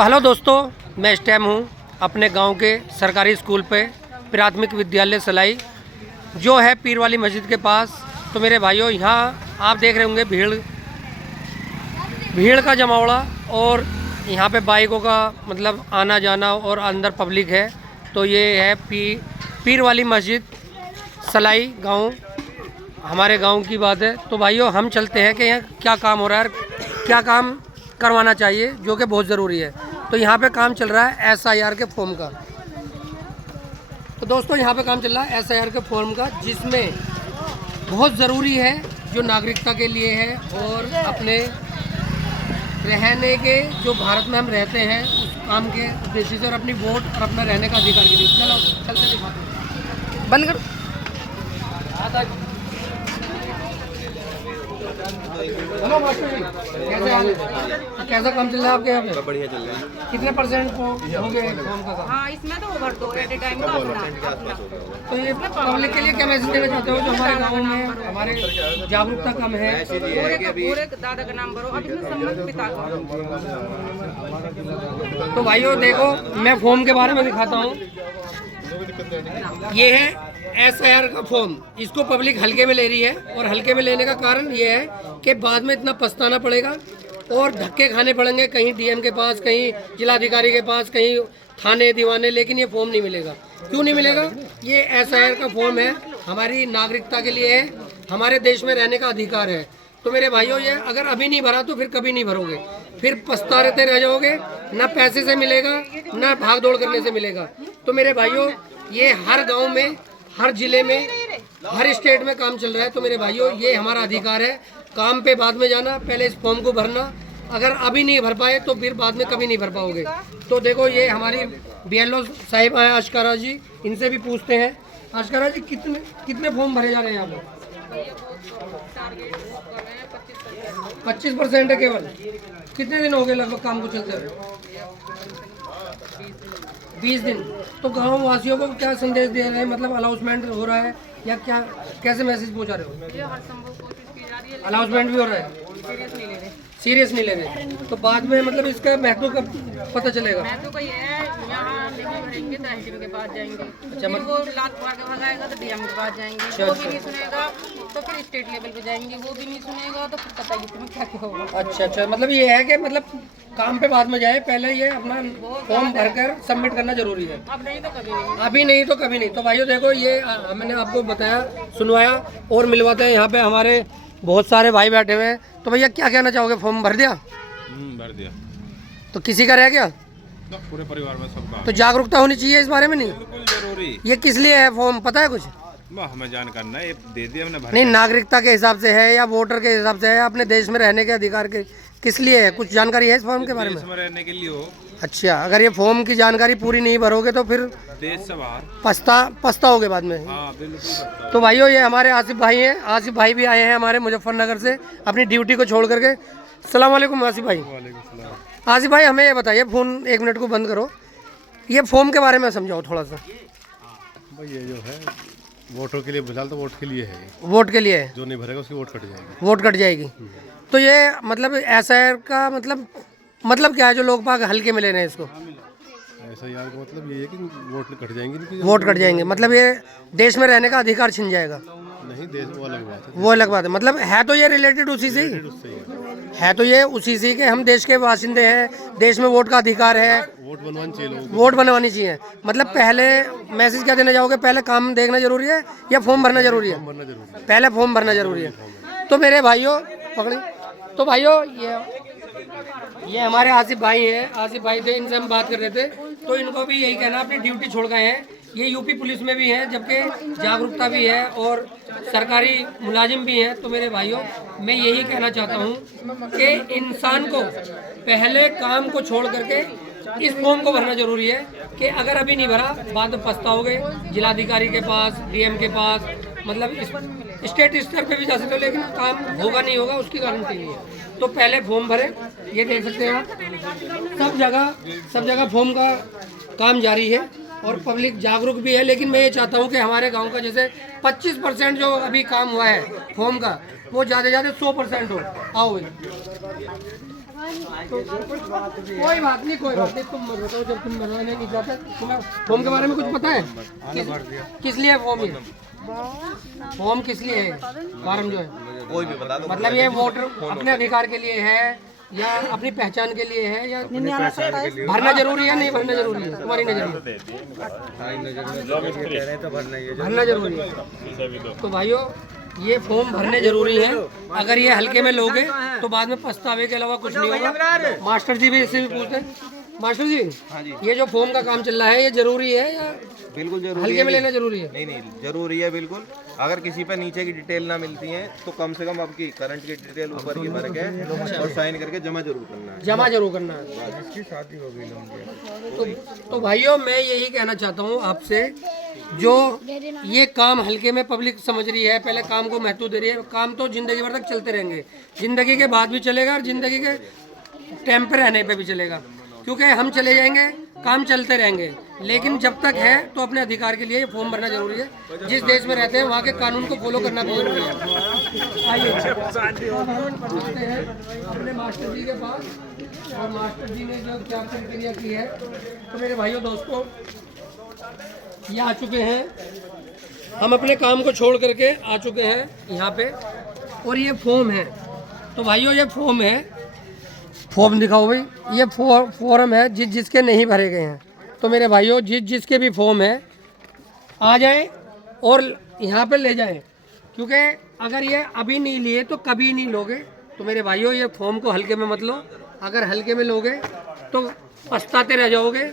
तो हेलो दोस्तों, मैं इस टाइम हूँ अपने गांव के सरकारी स्कूल पे, प्राथमिक विद्यालय सलाई जो है पीर वाली मस्जिद के पास। तो मेरे भाइयों, यहाँ आप देख रहे होंगे भीड़ का जमावड़ा, और यहाँ पे बाइकों का मतलब आना जाना और अंदर पब्लिक है। तो ये है पीर वाली मस्जिद सलाई गांव, हमारे गांव की बात है। तो भाइयों, हम चलते हैं कि यहाँ क्या काम हो रहा है, क्या काम करवाना चाहिए, जो कि बहुत ज़रूरी है। तो यहाँ पे काम चल रहा है SIR के फॉर्म का। तो दोस्तों, यहाँ पे काम चल रहा है SIR के फॉर्म का, जिसमें बहुत ज़रूरी है, जो नागरिकता के लिए है और अपने रहने के, जो भारत में हम रहते हैं उस काम के उद्देश्य से, और अपनी वोट और अपना रहने का अधिकार के लिए। चलो चलते दिखाते हैं, बंद करो। हेलो मास्टर जी, कैसे हाल है? कैसा काम चल रहा है आपके यहाँ पे? बढ़िया चल रहा है। कितने % हो गए फॉर्म का काम? हाँ, इसमें तो ओवर दो एट ए टाइम का अपना। तो ये पब्लिक के लिए क्या मैसेज देना चाहते हो, जो हमारे गाँव में हमारे जागरूकता कम है? पूरे दादा का नाम भरो, अब इसमें सम्मत पिता का। तो भाइयों देखो, मैं फॉर्म के बारे में दिखाता हूँ। ये है SIR का फॉर्म। इसको पब्लिक हल्के में ले रही है, और हल्के में लेने का कारण ये है कि बाद में इतना पछताना पड़ेगा और धक्के खाने पड़ेंगे, कहीं DM के पास, कहीं जिलाधिकारी के पास, कहीं थाने दीवाने, लेकिन ये फॉर्म नहीं मिलेगा। क्यों नहीं मिलेगा? ये SIR का फॉर्म है, हमारी नागरिकता के लिए है, हमारे देश में रहने का अधिकार है। तो मेरे भाइयों, ये अगर अभी नहीं भरा तो फिर कभी नहीं भरोगे, फिर पछताते रह जाओगे। ना पैसे से मिलेगा, ना भाग दौड़ करने से मिलेगा। तो मेरे भाइयों, ये हर गांव में, हर जिले में, हर स्टेट में काम चल रहा है। तो मेरे भाइयों, ये हमारा अधिकार है। काम पे बाद में जाना, पहले इस फॉर्म को भरना। अगर अभी नहीं भर पाए तो फिर बाद में कभी नहीं भर पाओगे। तो देखो, ये हमारी BLO साहिब आए आशकारा जी, इनसे भी पूछते हैं। आशकारा जी, कितने फॉर्म भरे जा रहे हैं यहाँ पर? 25% है केवल। कितने दिन हो गए लगभग काम को चलते हुए? 20 दिन। तो गांव वासियों को क्या संदेश दे रहे हैं, मतलब अनाउंसमेंट हो रहा है या क्या, कैसे मैसेज पहुंचा रहे हो? ये हर संभव कोशिश की जा रही है, अनाउंसमेंट भी हो रहा है, सीरियस नहीं ले रहे। तो बाद में मतलब इसका महत्व कब पता चलेगा? मैं तो कही है, यहाँ नहीं भरेंगे तो SDM के पास जाएंगे, फिर वो लात मार के भगाएगा तो DM के पास जाएंगे, वो भी नहीं सुनेगा तो फिर स्टेट लेवल पे जाएंगे, वो भी नहीं सुनेगा तो फिर पता ही तुम्हें क्या क्या होगा। अच्छा, मतलब ये है कि मतलब काम पे बाद में जाए, पहले ये अपना फॉर्म भरकर सबमिट करना जरूरी है। अब नहीं तो कभी नहीं। अभी नहीं तो कभी नहीं। तो भाइयों देखो, ये मैंने आपको बताया, सुनवाया और मिलवाते हैं। यहाँ पे हमारे बहुत सारे भाई बैठे हुए हैं। तो भैया, क्या कहना चाहोगे? फॉर्म भर दिया? भर दिया। तो किसी का रह गया? पूरे परिवार में सबका। तो जागरूकता होनी चाहिए इस बारे में। नहीं, बिल्कुल जरूरी। ये किस लिए है फॉर्म, पता है कुछ? हमें जानकारी नहीं, ये दे दिया हमने भर। नहीं, नागरिकता के हिसाब से है या वोटर के हिसाब से है, अपने देश में रहने के अधिकार के, किस लिए है? कुछ जानकारी है इस फॉर्म के बारे में? देश में रहने के लिए हो। अच्छा, अगर ये फॉर्म की जानकारी पूरी नहीं भरोगे तो फिर देश से बाहर पछताओगे बाद में। हाँ बिल्कुल। तो भाइयों, ये हमारे आसिफ भाई हैं। आसिफ भाई भी आए हैं हमारे मुजफ्फरनगर से अपनी ड्यूटी को छोड़ करके। सलाम वालेकुम आसिफ भाई। आसिफ भाई, हमें ये बताइए, फ़ोन 1 मिनट को बंद करो, ये फॉर्म के बारे में समझाओ थोड़ा सा। भाई ये जो है वोटों के लिए, फिलहाल तो वोट के लिए है। वोट के लिए है? जो नहीं भरेगा उसकी वोट कट जाएगी। वोट कट जाएगी। तो ये मतलब SIR का मतलब क्या है, जो लोग बाग हल्के में ले रहे हैं इसको? ऐसा यार का मतलब ये है कि वोट कट जाएंगे इनकी। वोट कट जाएंगे मतलब ये देश में रहने का अधिकार छिन जाएगा? नहीं, देश वो अलग बात है। वो अलग बात है। मतलब है तो ये रिलेटेड उसी से ही है, तो ये उसी से कि हम देश के बाशिंदे हैं, देश में वोट का अधिकार है, वोट बनवानी चाहिए लोगों को। वोट बनवानी चाहिए। मतलब पहले मैसेज क्या देना चाहोगे, पहले काम देखना जरूरी है या फॉर्म भरना जरूरी है? भरना जरूरी है। पहले फॉर्म भरना जरूरी है। तो मेरे भाइयों, पकड़ी, तो भाइयों, ये हमारे आसिफ भाई हैं। आसिफ भाई थे, इनसे हम बात कर रहे थे। तो इनको भी यही कहना, अपनी ड्यूटी छोड़ गए हैं। ये UP पुलिस में भी हैं, जबकि जागरूकता भी है और सरकारी मुलाजिम भी हैं। तो मेरे भाइयों, मैं यही कहना चाहता हूँ कि इंसान को पहले काम को छोड़ करके इस फॉर्म को भरना जरूरी है, कि अगर अभी नहीं भरा बाद में पछताओगे। जिलाधिकारी के पास, DM के पास, मतलब स्टेट स्तर पे भी जा सकते हो, लेकिन काम होगा नहीं होगा उसकी गारंटी नहीं है। तो पहले फॉर्म भरे, ये देख सकते हैं आप, सब जगह फॉर्म का काम जारी है और पब्लिक जागरूक भी है। लेकिन मैं ये चाहता हूँ कि हमारे गांव का जैसे 25% जो अभी काम हुआ है फॉर्म का, वो ज़्यादा से ज़्यादा 100% हो। आओ कोई बात नहीं, तुम मत बताओ। जब तुम भरवाने नहीं जाते, तुम्हें फॉर्म के बारे में कुछ पता है? किस लिए फॉर्म है? फॉर्म किस लिए है? फॉर्म जो है कोई भी बता दो। मतलब ये वोटर अपने अधिकार के लिए है या अपनी पहचान के लिए है, या भरना जरूरी है नहीं भरना जरूरी है? तुम्हारी नजर में भरना जरूरी है। तो भाइयों ये फॉर्म भरने जरूरी है। अगर ये हल्के में लोगे तो बाद में पछतावे के अलावा कुछ नहीं होगा। मास्टर जी भी इससे भी पूछते हैं, मास्टर जी ये जो फॉर्म का काम चल रहा है ये जरूरी है या बिल्कुल जरूरी हल्के है। में लेना जरूरी है? नहीं जरूरी है बिल्कुल। अगर किसी पे नीचे की डिटेल ना मिलती है तो कम से कम आपकी करंट की डिटेल ऊपर की भर के और साइन करके जमा जरूर करना है। जमा जरूर करना है। जिसकी शादी हो गई तो भाइयों मैं यही कहना चाहता हूँ आपसे, जो ये काम हल्के में पब्लिक समझ रही है, पहले काम को महत्व दे रही है। काम तो जिंदगी भर तक चलते रहेंगे, जिंदगी के बाद भी चलेगा और जिंदगी के टाइम पे रहने पे भी चलेगा, क्योंकि हम चले जाएंगे काम चलते रहेंगे। लेकिन जब तक है तो अपने अधिकार के लिए ये फॉर्म भरना जरूरी है। जिस देश में रहते हैं वहाँ के कानून को फॉलो करना भी जरूरी है। आइए पूछते हैं अपने मास्टर जी के पास, और मास्टर जी ने जो क्या प्रक्रिया की है। तो मेरे भाइयों दोस्तों ये आ चुके हैं, हम अपने काम को छोड़ करके आ चुके हैं यहाँ पे, और ये फॉर्म है। तो भाइयों ये फॉर्म है, फॉर्म दिखाओ भाई। ये फॉर्म है जिसके नहीं भरे गए हैं। तो मेरे भाइयों जिसके भी फॉर्म है आ जाए और यहाँ पे ले जाएं, क्योंकि अगर ये अभी नहीं लिए तो कभी नहीं लोगे। तो मेरे भाइयों ये फॉर्म को हल्के में मत लो। अगर हल्के में लोगे तो पछताते रह जाओगे,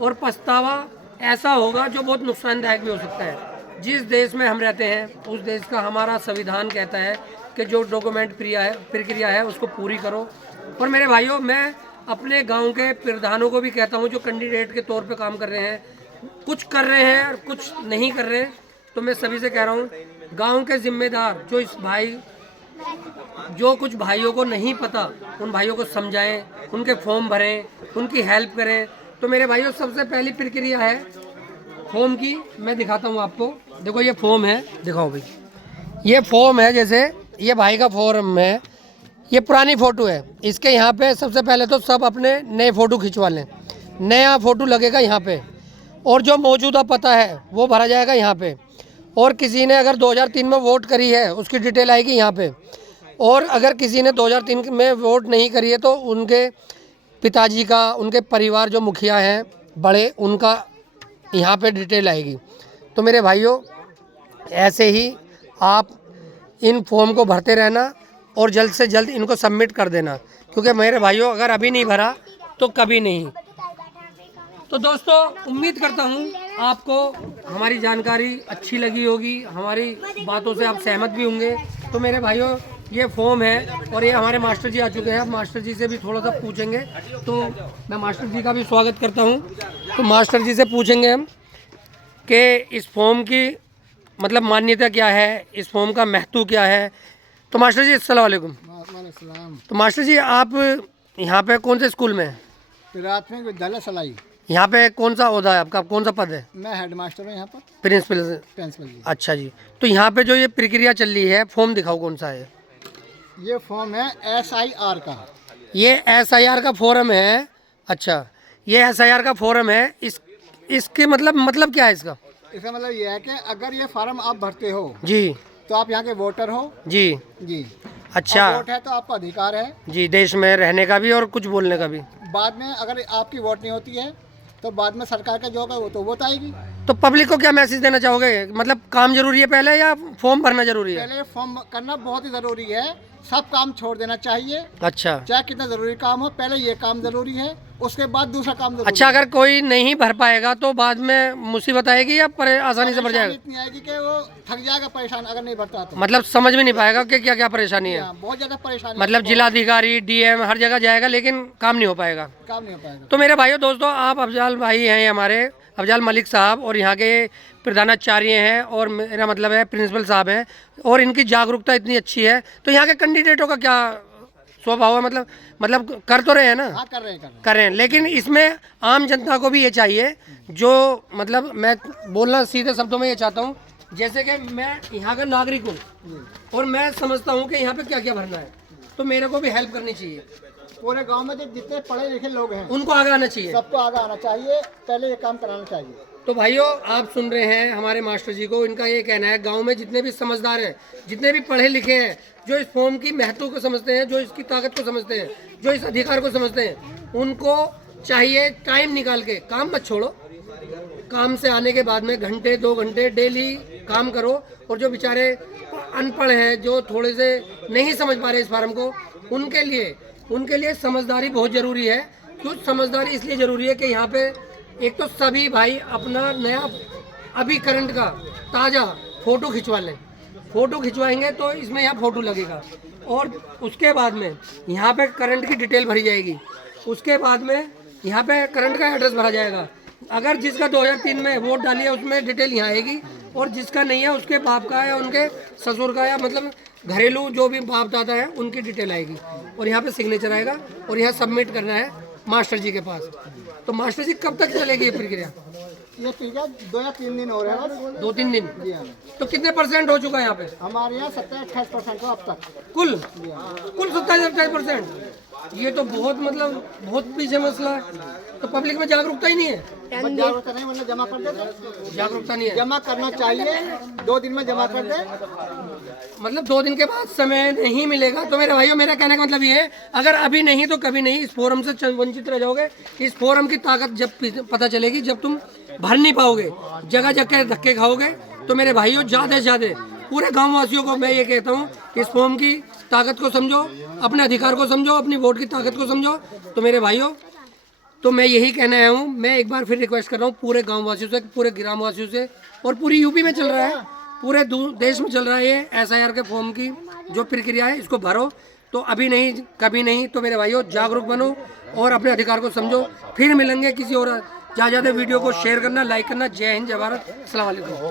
और पछतावा ऐसा होगा जो बहुत नुकसानदायक भी हो सकता है। जिस देश में हम रहते हैं उस देश का हमारा संविधान कहता है कि जो डॉक्यूमेंट प्रक्रिया है उसको पूरी करो। और मेरे भाइयों मैं अपने गांव के प्रधानों को भी कहता हूं जो कैंडिडेट के तौर पे काम कर रहे हैं, कुछ कर रहे हैं और कुछ नहीं कर रहे हैं, तो मैं सभी से कह रहा हूं गांव के जिम्मेदार जो कुछ भाइयों को नहीं पता उन भाइयों को समझाएं, उनके फॉर्म भरें, उनकी हेल्प करें। तो मेरे भाइयों सबसे पहली प्रक्रिया है फॉर्म की, मैं दिखाता हूँ आपको। देखो ये फॉर्म है, दिखाओ भाई। ये फॉर्म है, जैसे ये भाई का फॉर्म है, ये पुरानी फ़ोटो है। इसके यहाँ पे सबसे पहले तो सब अपने नए फ़ोटो खिंचवा लें, नया फ़ोटो लगेगा यहाँ पे, और जो मौजूदा पता है वो भरा जाएगा यहाँ पे। और किसी ने अगर 2003 में वोट करी है उसकी डिटेल आएगी यहाँ पे। और अगर किसी ने 2003 में वोट नहीं करी है तो उनके पिताजी का, उनके परिवार जो मुखिया हैं बड़े, उनका यहाँ पे डिटेल आएगी। तो मेरे भाइयों ऐसे ही आप इन फॉर्म को भरते रहना और जल्द से जल्द इनको सबमिट कर देना, क्योंकि मेरे भाइयों अगर अभी नहीं भरा तो कभी नहीं। तो दोस्तों उम्मीद करता हूँ आपको हमारी जानकारी अच्छी लगी होगी, हमारी बातों से आप सहमत भी होंगे। तो मेरे भाइयों ये फॉर्म है, और ये हमारे मास्टर जी आ चुके हैं। मास्टर जी से भी थोड़ा सा पूछेंगे, तो मैं मास्टर जी का भी स्वागत करता हूँ। तो मास्टर जी से पूछेंगे हम कि इस फॉर्म की मतलब मान्यता क्या है, इस फॉर्म का महत्व क्या है। तो मास्टर जी अस्सलाम वालेकुम। तो मास्टर जी आप यहाँ पे कौन से स्कूल में हैं? प्राथमिक विद्यालय सलाई। यहाँ पे कौन सा ओहदा है आपका, कौन सा पद है? मैं हेड मास्टर हूँ यहाँ पर, प्रिंसिपल जी। अच्छा जी। तो यहाँ पे जो ये प्रक्रिया चल रही है, फॉर्म दिखाओ कौन सा है? ये फॉर्म है SIR का। ये SIR का फॉर्म है। अच्छा, ये SIR का फॉर्म है। इसके मतलब क्या है इसका? इसका मतलब ये है कि अगर ये फार्म आप भरते हो जी तो आप यहाँ के वोटर हो जी जी। अच्छा, और वोट है तो आपका अधिकार है जी, देश में रहने का भी और कुछ बोलने का भी। बाद में अगर आपकी वोट नहीं होती है तो बाद में सरकार का जो होगा वो तो वोट आएगी। तो पब्लिक को क्या मैसेज देना चाहोगे, मतलब काम जरूरी है पहले या फॉर्म भरना जरूरी है? पहले फॉर्म करना बहुत ही जरूरी है, सब काम छोड़ देना चाहिए। अच्छा, चाहे कितना जरूरी काम हो, पहले ये काम जरूरी है, उसके बाद दूसरा काम जरूरी अच्छा। है। अगर कोई नहीं भर पाएगा तो बाद में मुसीबत आएगी या आसानी से भर जाएगा? इतनी आएगी कि वो थक जाएगा परेशान अगर नहीं भरता तो। मतलब समझ में नहीं पाएगा कि क्या क्या परेशानी है। बहुत ज्यादा परेशानी, मतलब जिलाधिकारी, DM हर जगह जाएगा लेकिन काम नहीं हो पाएगा। काम नहीं हो पाएगा। तो मेरे भाइयों दोस्तों, आप अफजाल भाई हैं हमारे, अफजाल मलिक साहब, और यहाँ के प्रधानाचार्य हैं, और मेरा मतलब है प्रिंसिपल साहब हैं, और इनकी जागरूकता इतनी अच्छी है। तो यहाँ के कैंडिडेटों का क्या स्वभाव है, मतलब कर तो रहे हैं ना? हाँ, कर रहे हैं। कर रहे हैं, लेकिन इसमें आम जनता को भी ये चाहिए, जो मतलब मैं बोलना सीधे शब्दों में ये चाहता हूँ, जैसे कि मैं यहाँ का नागरिक हूँ और मैं समझता हूँ कि यहाँ पे क्या क्या भरना है, तो मेरे को भी हेल्प करनी चाहिए। पूरे गांव में जो जितने पढ़े लिखे लोग हैं उनको आगे आना चाहिए। सबको आगे आना चाहिए, पहले ये काम कराना चाहिए। तो भाइयों आप सुन रहे हैं हमारे मास्टर जी को, इनका ये कहना है गांव में जितने भी समझदार हैं, जितने भी पढ़े लिखे हैं, जो इस फॉर्म की महत्व को समझते हैं, जो इसकी ताकत को समझते हैं, जो इस अधिकार को समझते हैं, उनको चाहिए टाइम निकाल के, काम मत छोड़ो, काम से आने के बाद में घंटे 2 घंटे डेली काम करो। और जो बेचारे अनपढ़ हैं, जो थोड़े से नहीं समझ पा रहे इस फार्म को, उनके लिए समझदारी बहुत ज़रूरी है। क्यों समझदारी इसलिए ज़रूरी है कि यहाँ पे एक तो सभी भाई अपना नया अभी करंट का ताज़ा फ़ोटो खिंचवा लें। फ़ोटो खिंचवाएंगे तो इसमें यहाँ फ़ोटो लगेगा, और उसके बाद में यहाँ पे करंट की डिटेल भरी जाएगी। उसके बाद में यहाँ पे करंट का एड्रेस भरा जाएगा। अगर जिसका 2003 में वोट डाली है उसमें डिटेल यहाँ आएगी, और जिसका नहीं है उसके बाप का या उनके ससुर का या मतलब घरेलू जो भी बाप दादा है उनकी डिटेल आएगी, और यहाँ पे सिग्नेचर आएगा, और यहाँ सबमिट करना है मास्टर जी के पास। तो मास्टर जी कब तक चलेगी ये प्रक्रिया? ये प्रक्रिया 2 या 3 दिन हो रहे हैं बस। 2-3 दिन। जी हाँ। तो कितने % हो चुका है यहाँ पे? हमारे यहाँ 27-28% हो अब तक। कुल 27-28%। ये तो बहुत मतलब बहुत पीछे मसला है। तो पब्लिक में जागरूकता ही नहीं है। बस जागरूकता नहीं, वरना जमा कर देते। जागरूकता नहीं है। जमा करना चाहिए, 2 दिन में जमा कर दे। मतलब 2 दिन के बाद समय नहीं मिलेगा। तो मेरे भाइयों मेरा कहने का मतलब ये है, अगर अभी नहीं तो कभी नहीं, इस फोरम से वंचित रह जाओगे। इस फोरम की ताकत जब पता चलेगी, जब तुम भर नहीं पाओगे, जगह जगह धक्के खाओगे। तो मेरे भाइयों ज़्यादा से ज़्यादा पूरे गाँव वासियों को मैं ये कहता हूँ कि इस फॉर्म की ताकत को समझो, अपने अधिकार को समझो, अपनी वोट की ताकत को समझो। तो मेरे भाइयों तो मैं यही कहना आया हूँ। मैं एक बार फिर रिक्वेस्ट कर रहा हूँ पूरे गाँव वासियों से, पूरे ग्राम वासियों से, और पूरी यूपी में चल रहा है, पूरे देश में चल रहा है ये SIR के फॉर्म की जो प्रक्रिया है, इसको भरो। तो अभी नहीं कभी नहीं। तो मेरे भाइयों जागरूक बनो और अपने अधिकार को समझो। फिर मिलेंगे किसी और। ज़्यादा वीडियो को शेयर करना, लाइक करना। जय हिंद, जय भारत, अस्सलाम वालेकुम।